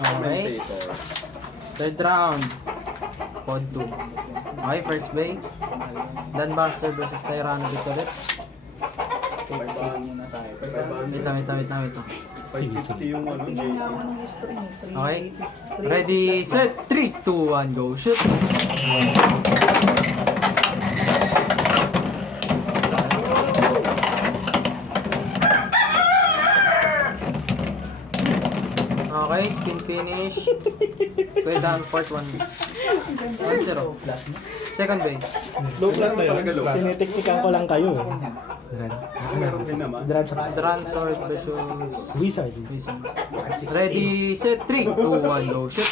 Okay. Third round. Pod 2. Okay, first bay. Dunbuster versus Tyrannovic ulit. Wait lang. 550 yung ano, Tingnan niya ako ng history. Okay. Ready, set, 3, 2, 1, go, shoot. Okay, spin finish. Kuya Dan, part 1. 1-0. Second bay. Low flat na yun. Talaga low. Tinitiktikan ko lang kayo eh. Meron din naman. Dran sa Dran Sword versus Wizard. Wizard. Ready, set, 3, 2, 1, go, shoot.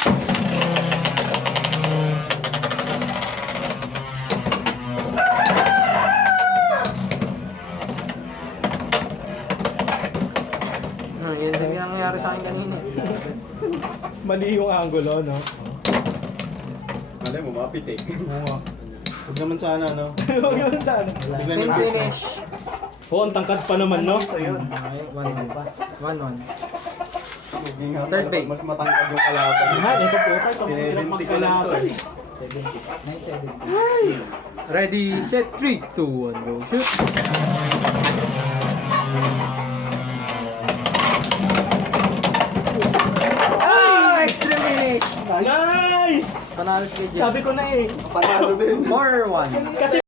Yun din yung nangyari sa akin kanina. Mali yung angulo, no? Malay mo, mapitik. Oo nga. Huwag naman sana, no? Huwag yun sa ano. Spin finish. Oo, ang tangkad pa naman, no? Okay, 1-1. Third base. Mas matangkad yung kalaban. Ha, ito po. Ito po. 70 ka lang to eh. Ready, set, 3, 2, 1, go, shoot. Ah! Extreme finish! Nice! Panalo si KJ. Sabi ko na eh. Panalo din. 4-1. Kasi